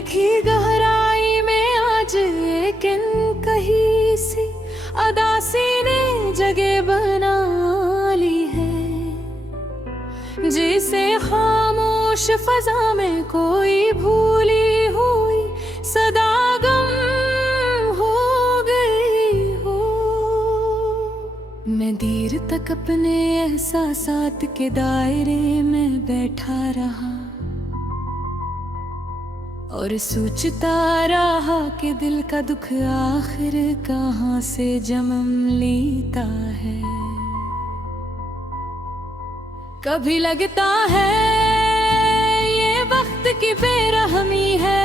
दिल की गहराई में आज एक कहीं सी अदासी ने जगह बना ली है, जिसे खामोश फजा में कोई भूली हुई सदा गम हो गई हो। मैं देर तक अपने एहसासात के दायरे में बैठा रहा और सोचता रहा कि दिल का दुख आखिर कहाँ से जन्म लेता है। कभी लगता है ये वक्त की बेरहमी है,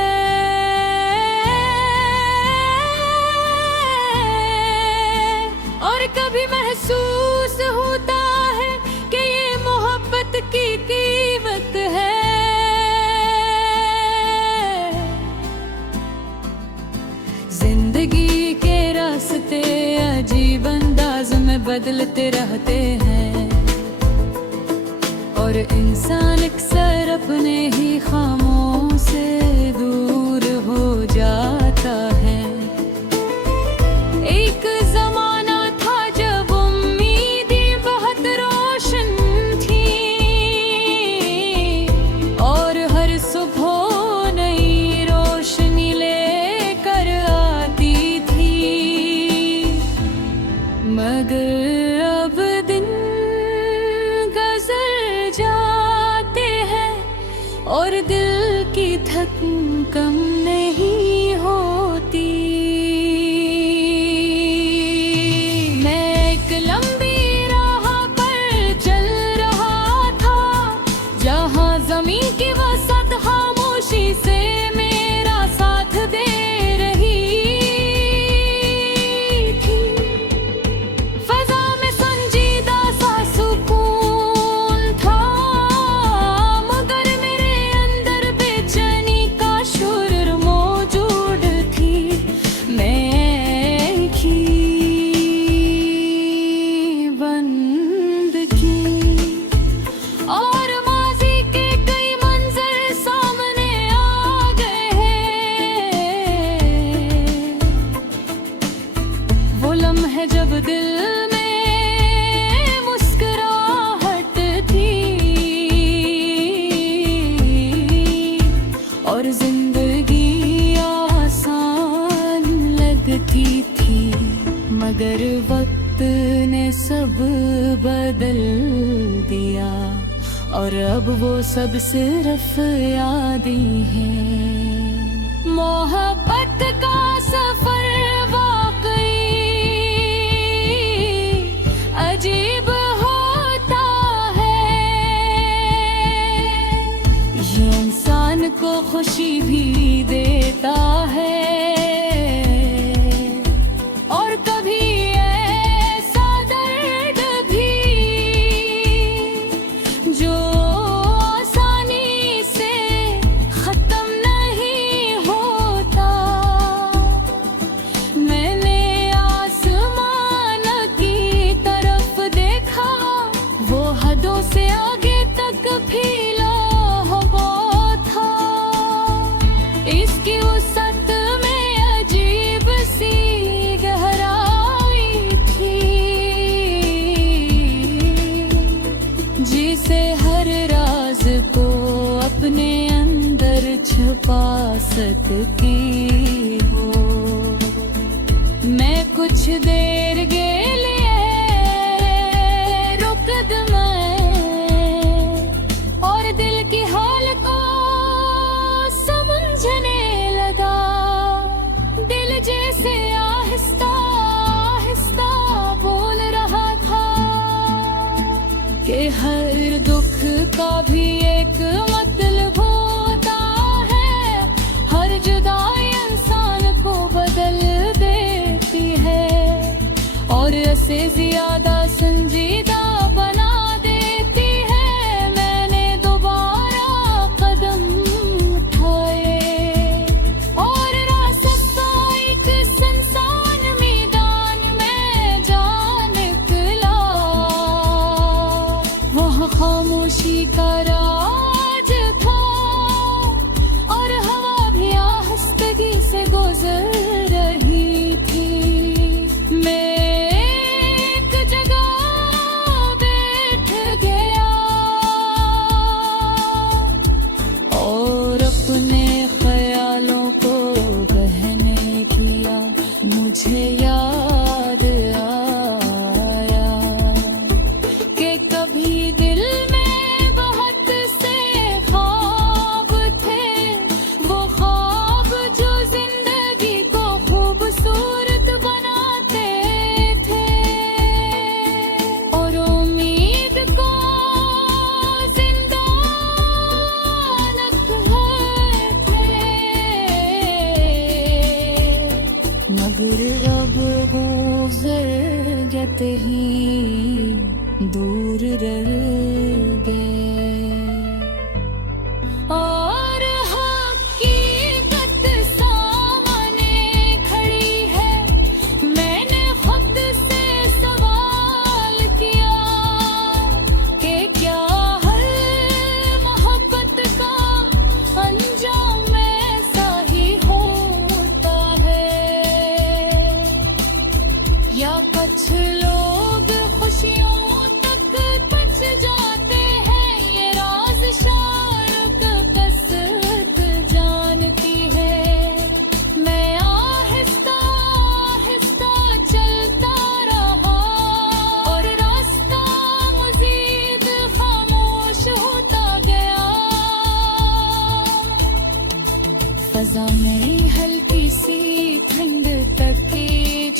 और कभी महसूस होता है कि ये मोहब्बत की कीमत है। जिंदगी के रास्ते अजीब अंदाज में बदलते रहते हैं और इंसान अक्सर अपने ही ख्वाबों से दूर हो जाता है। एक जमाना था जब उम्मीदें बहुत रोशन थी और हर सुबह नई रोशनी लेकर आती थी, मगर अब दिन गुजर जाते हैं और दिल की धड़कन कम नहीं होती। मैं एक लंबी राह पर चल रहा था, जहां जमीन की वसत खामोशी से मेरा साथ दे रही थी। फजा में संजीदा सा सुकून था, मगर मेरे अंदर बेचैनी का शुर मौजूद थी। मैं की बंद की और माजी के कई मंजर सामने आ गए हैं। वो लम्हे जब दिल में मुस्कुराहट थी और जिंदगी आसान लगती थी, मगर वक्त ने सब बदल दिया और अब वो सब सिर्फ यादें हैं। मोहब्बत का सफर वाकई अजीब होता है, ये इंसान को खुशी भी देता है और कभी ऐसा दर्द भी जो आसानी से खत्म नहीं होता। मैंने आसमान की तरफ देखा, वो हदों से आगे तक फैला हुआ था। इसकी वसत में अजीब सी गहराई थी, जिसे हर राज को अपने अंदर छुपा सकती हो। मैं कुछ देर के लिए रुक और दिल की हाल को समझने लगा। दिल जैसे आहिस्ता आहिस्ता बोल रहा था कि हर दुख का भी एक मतलब होता है, हर जुदाई इंसान को बदल देती है और ऐसे ज्यादा संजीदा बना देती है। मैंने दोबारा कदम उठाए और रास्ता एक सुनसान मैदान में जा निकला। वहाँ खामोशी का राज था और हवा भी मुझे याद आया कि कभी दिल में बहुत से ख्वाब थे, वो ख्वाब जो जिंदगी को खूबसूरत बनाते थे और उम्मीद को जिंदा रखे थे, मगर अब गुज़र जाते ही दूर रह गए और हकीकत सामने खड़ी है। मैंने खुद से सवाल किया कि क्या हर मोहब्बत का अंजाम ऐसा ही होता है, या कुछ लोग खुशियों तक बच जाते हैं। ये राज शायद कसरत जानती है। मैं आहिस्ता आहिस्ता चलता रहा और रास्ता मजीद खामोश होता गया। फजा में हल्की सी ठंड तकी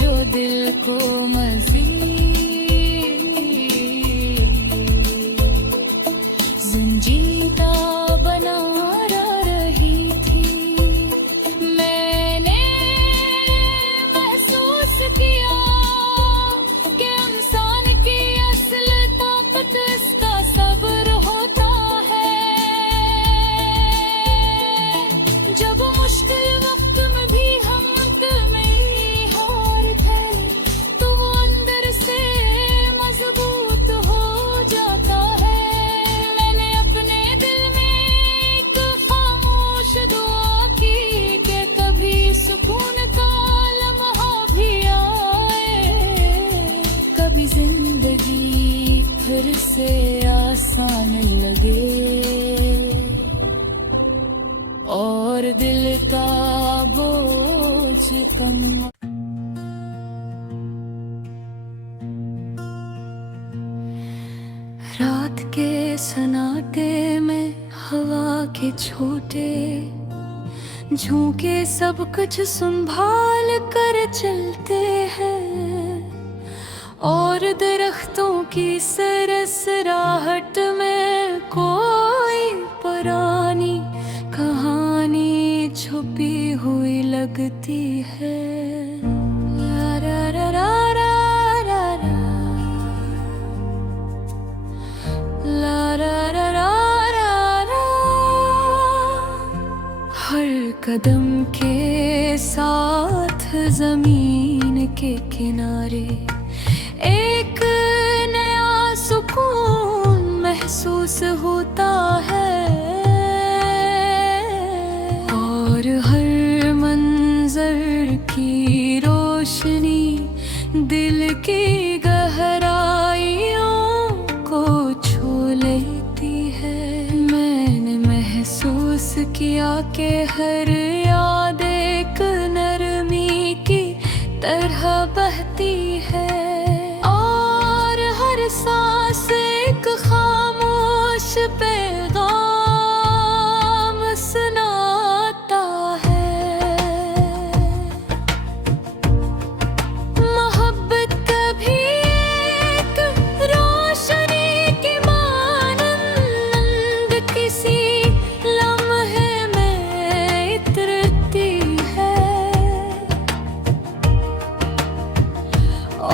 जो दिल को मजीद जिंजीदा बना रही थी। मैंने महसूस किया कि इंसान की असल ताकत इसका सब्र होता है। जब मुश्किल वक्त में भी हम में हार थे, तो वो अंदर से मजबूत हो जाता है। मैंने अपने दिल में एक खामोश दुआ की कि कभी सुकून का लम्हा भी आए, कभी जिंदगी फिर से आसान लगे और दिल का बोझ कम। रात के सन्नाटे में हवा के छोटे झोंके सब कुछ संभाल कर चलते हैं और दरख्तों की सरसराहट में कोई पुरानी कहानी छुपी हुई लगती है। ला रा रा रा रा रा रा, ला रा रा रा रा रा। हर कदम के साथ जमीन के किनारे एक नया सुकून महसूस होता है और हर मंजर की रोशनी दिल की गहराइयों को छू लेती है। मैंने महसूस किया कि हर याद एक नरमी की तरह बहती है और हर सांस एक खामोश पैगाम सुनाता है। मोहब्बत कभी एक रोशनी की मानंद किसी लम्हे में इतरती है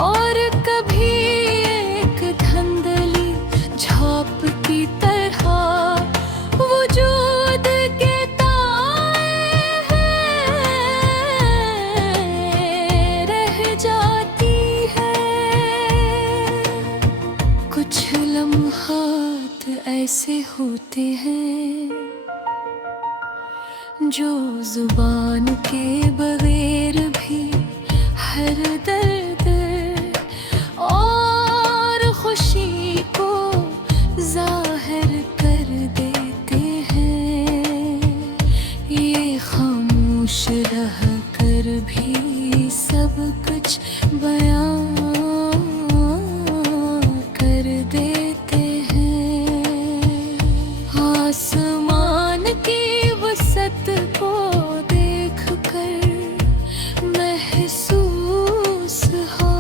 और कभी एक धंधली झाप की तरह वजूद के ताए रह जाती है। कुछ लम्हात ऐसे होते हैं जो जुबान के बगैर भी हर दर्द और खुशी को जाहिर कर देते हैं। ये खामोश रह कर भी सब कुछ बयां कर देते हैं। आसमान की वसत को देख कर महसूस हो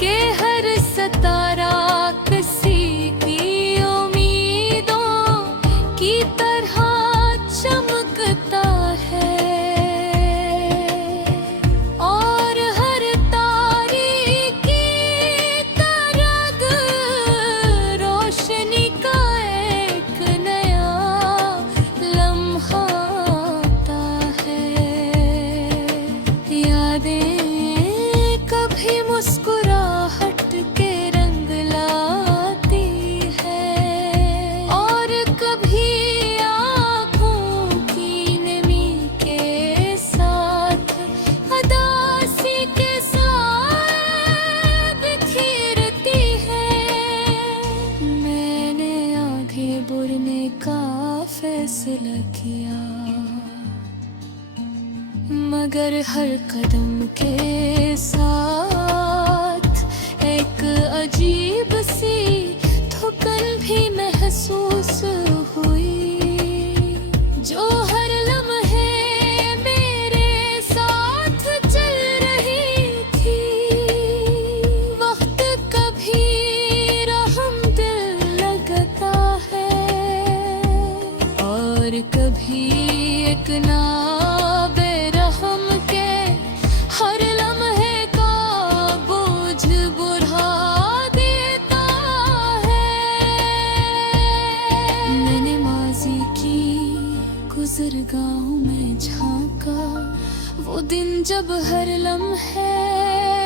के हर सितारा किसी की उम्मीदों की तरह चमकता है, और हर तारीकी तरंग रोशनी का एक नया लम्हा आता है। यादें कभी मुस्कुराहट के रंग लाती है, और कभी आँखों की नमी के साथ उदासी के साथ बिखेरती है। मैंने आगे बढ़ने का फैसला किया, मगर हर कदम के साथ एक अजीब सी थकन भी महसूस हुई, जो हर लम्हे मेरे साथ चल रही थी। वक्त कभी रहम दिल लगता है, और कभी एक ना बेरहम के हर लम्हे का बोझ बढ़ा देता है। मैंने माजी की गुज़रगाहों में झांका, वो दिन जब हर लम्हे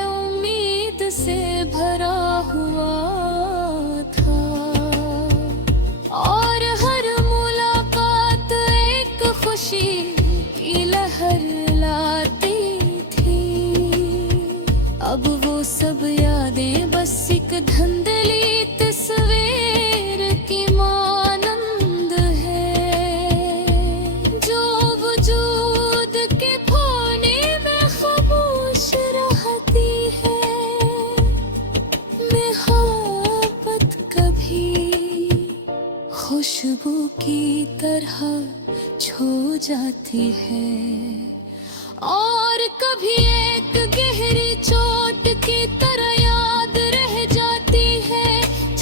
उम्मीद से भरा हुआ था, और हर मुलाकात एक खुशी की लहर लाती थी। अब वो सब यादें बस एक धुंधली तस्वीर की मानंद है, जो वजूद के खोने में खामोश रहती है। मोहब्बत कभी खुशबू की तरह छू जाती है, और कभी एक गहरी चोट की तरह याद रह जाती है,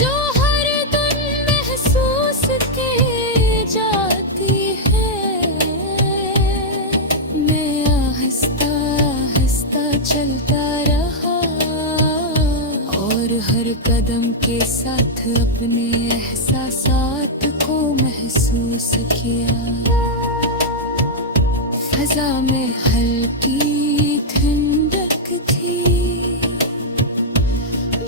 जो हर दिन महसूस की जाती है। मैं आहिस्ता आहिस्ता चलता रहा, और हर कदम के साथ अपने एहसासात को महसूस किया। फजा में हल्की ठंडक थी,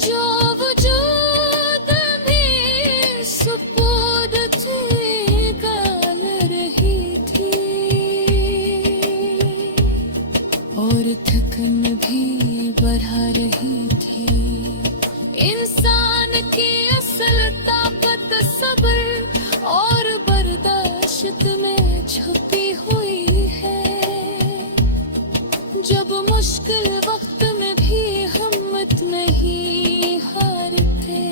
जो वजूद में सुपुर्द थी गाल रही थी, और थकन भी बढ़ा रही थी। इंसान की असल ताकत सब्र और बर्दाश्त में छुपी हुई है। जब मुश्किल वक्त में भी हिम्मत नहीं हारते,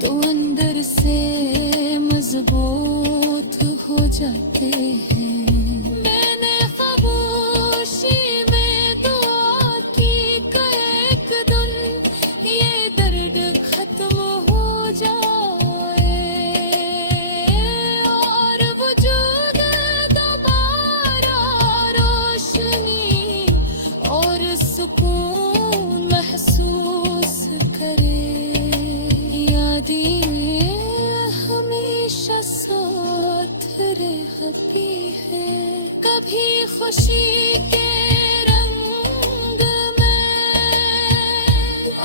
तो अंदर से मजबूत हो जाते हैं। मैंने खामोशी में दुआ की कि एक दिन ये दर्द खत्म हो जाए, और वजूद दोबारा रोशनी और सुकून महसूस करे। यादें हमेशा साथ रहती है, कभी खुशी के रंग में,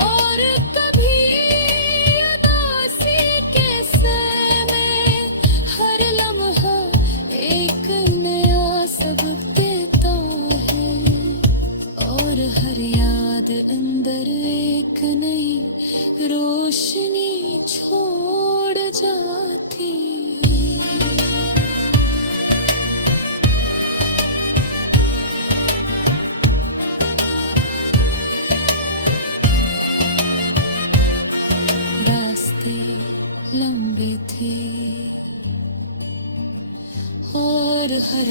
और कभी उदासी के समय। हर लम्हा एक नया सबक देता है, और हर याद अंदर एक नई रोशनी छोड़ जाती है।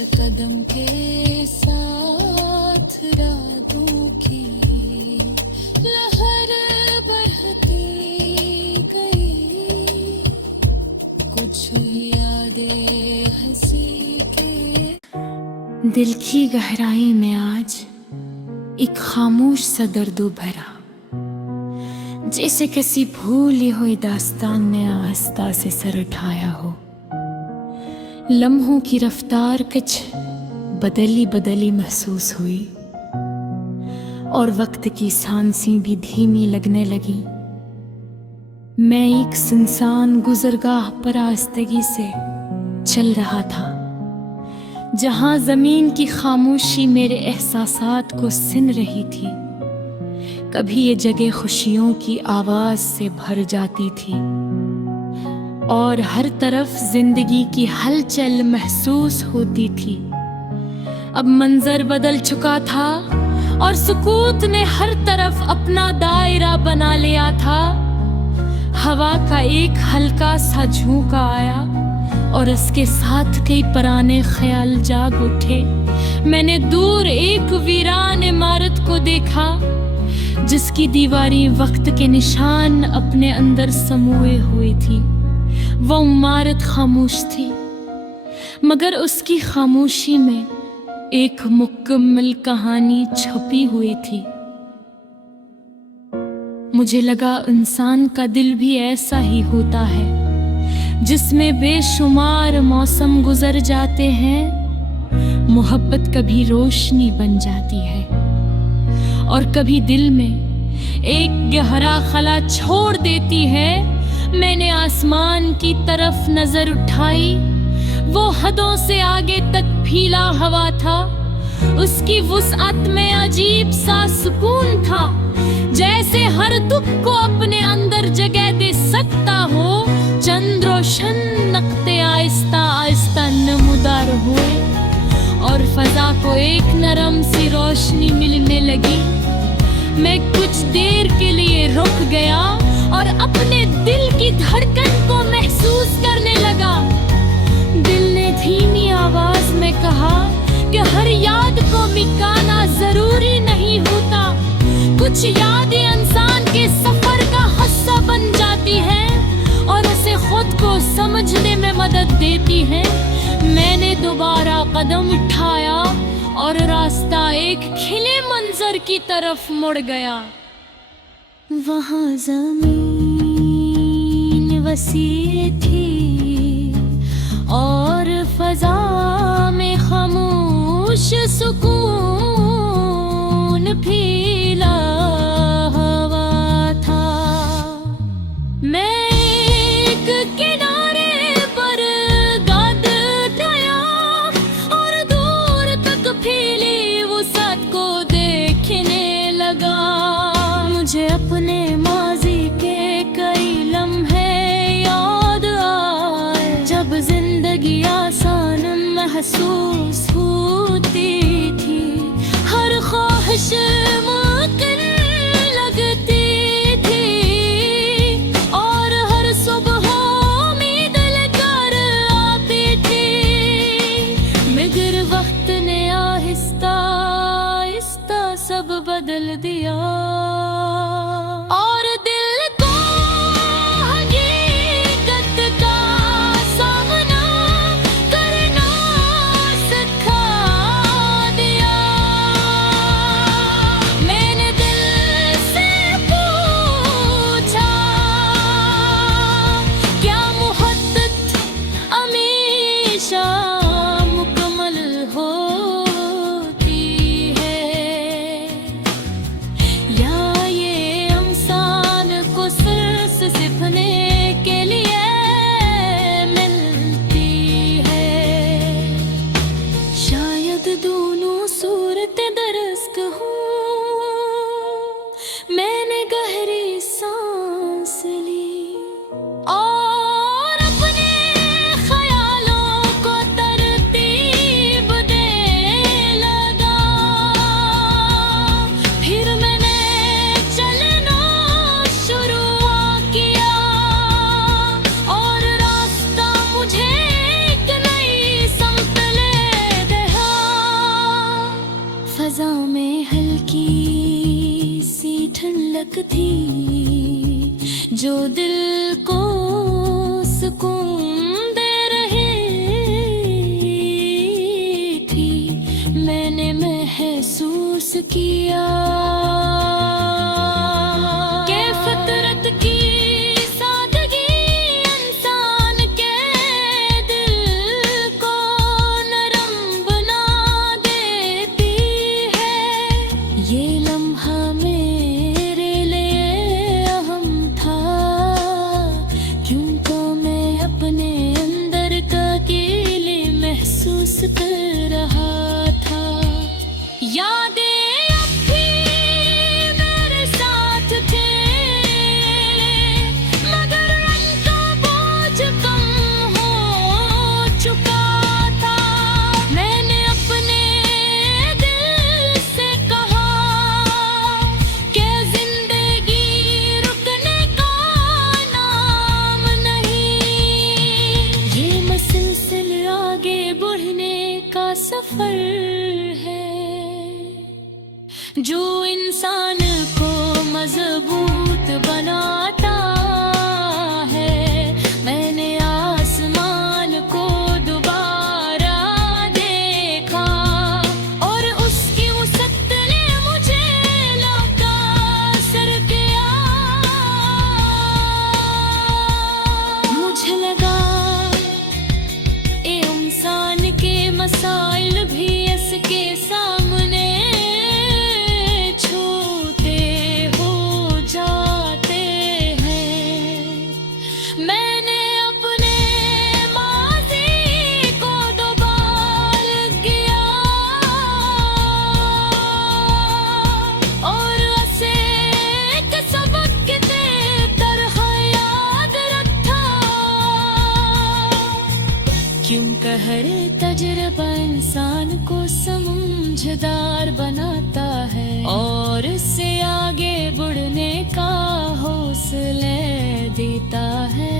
कदम के साथ रातों की लहर बढ़ती गई, कुछ यादें हंसी के। दिल की गहराई में आज एक खामोश सा दर्दो भरा, जैसे किसी भूली हुई दास्तान ने आस्ता से सर उठाया हो। लम्हों की रफ्तार कुछ बदली बदली महसूस हुई और वक्त की सांसें भी धीमी लगने लगी। मैं एक सुनसान गुजरगाह पर आस्तगी से चल रहा था, जहां जमीन की खामोशी मेरे एहसासात को सुन रही थी। कभी ये जगह खुशियों की आवाज से भर जाती थी और हर तरफ जिंदगी की हलचल महसूस होती थी। अब मंजर बदल चुका था और सुकूत ने हर तरफ अपना दायरा बना लिया था। हवा का एक हल्का सा झोंका आया और उसके साथ कई पुराने ख्याल जाग उठे। मैंने दूर एक वीरान इमारत को देखा, जिसकी दीवारें वक्त के निशान अपने अंदर समोए हुई थी। वो इमारत खामोश थी, मगर उसकी खामोशी में एक मुकम्मल कहानी छुपी हुई थी। मुझे लगा इंसान का दिल भी ऐसा ही होता है, जिसमें बेशुमार मौसम गुजर जाते हैं। मोहब्बत कभी रोशनी बन जाती है और कभी दिल में एक गहरा खला छोड़ देती है। मैंने आसमान की तरफ नजर उठाई, वो हदों से आगे तक फैला हवा था। उसकी वुसअत में अजीब सा सुकून था, जैसे हर दुख को अपने अंदर जगह दे सकता हो। चंद रोशन नक्ते आहिस्ता आहिस्ता नमूदार हुए और फजा को एक नरम सी रोशनी मिलने लगी। मैं कुछ देर के लिए रुक गया और अपने दिल की धड़कन को महसूस करने लगा। दिल ने धीमी आवाज में कहा कि हर याद को मिटाना जरूरी नहीं होता। कुछ यादें इंसान के सफर का हिस्सा बन जाती हैं और उसे खुद को समझने में मदद देती हैं। मैंने दोबारा कदम उठाया और रास्ता एक खिले मंजर की तरफ मुड़ गया। वहाँ जमीन वसी थी और फजा में खामोश सुकून फैला हवा था। मैं एक किनारे पर गाद उठाया और दूर तक फैली वुसअत को देखने लगा। मुझे अपने माजी के कई लम्हे याद आए, जब जिंदगी आसान महसूस होती थी। हर ख्वाहिश मुमकिन लगती थी और हर सुबह उम्मीद लेकर आती थी। मगर वक्त ने आहिस्ता आहिस्ता सब बदल दिया और दिल को हकीकत का सामना करना सिखा दिया। मैंने दिल से पूछा, क्या मोहब्बत हमेशा मुकम्मल होती है या ये इंसान को सिर्फ सीखने के लिए मिलती है? शायद दोनों सूरतें दरस्त हों। मैंने गहरी सांस ली और अपने ख्यालों को तरतीब दे लगा। फिर मैंने चलना शुरू किया और रास्ता मुझे एक नई समत ले दे धड़क थी जो दिल को सुकून दे रही थी। मैंने महसूस किया कि फितरत की सादगी इंसान के दिल को नरम बना देती है। ये लम्हा मेरे लिए अहम था, क्योंकि मैं अपने अंदर का कीले महसूस कर रहा था। यादें अब भी मेरे साथ थे, मगर उनका बोझ कम हो चुका था। मैंने अपने दिल से कहा कि जिंदगी रुकने का नाम नहीं, ये मुसलसल आगे बढ़ने का सफर है जो इंसान को मजबूत बनाता है। मैंने आसमान को दोबारा देखा और उसकी वसअत ने मुझे लौटा सर किया। मुझे लगा ए इंसान के मसाइल भी इसके सामने छोटे हो जाते हैं। मैंने अपने माज़ी को दोबारा किया और उसे एक सबक की तरह याद रखा, क्योंकि हर तजुर्बा इंसान को समझदार बनाता है और इससे आगे बढ़ने का हौसला देता है।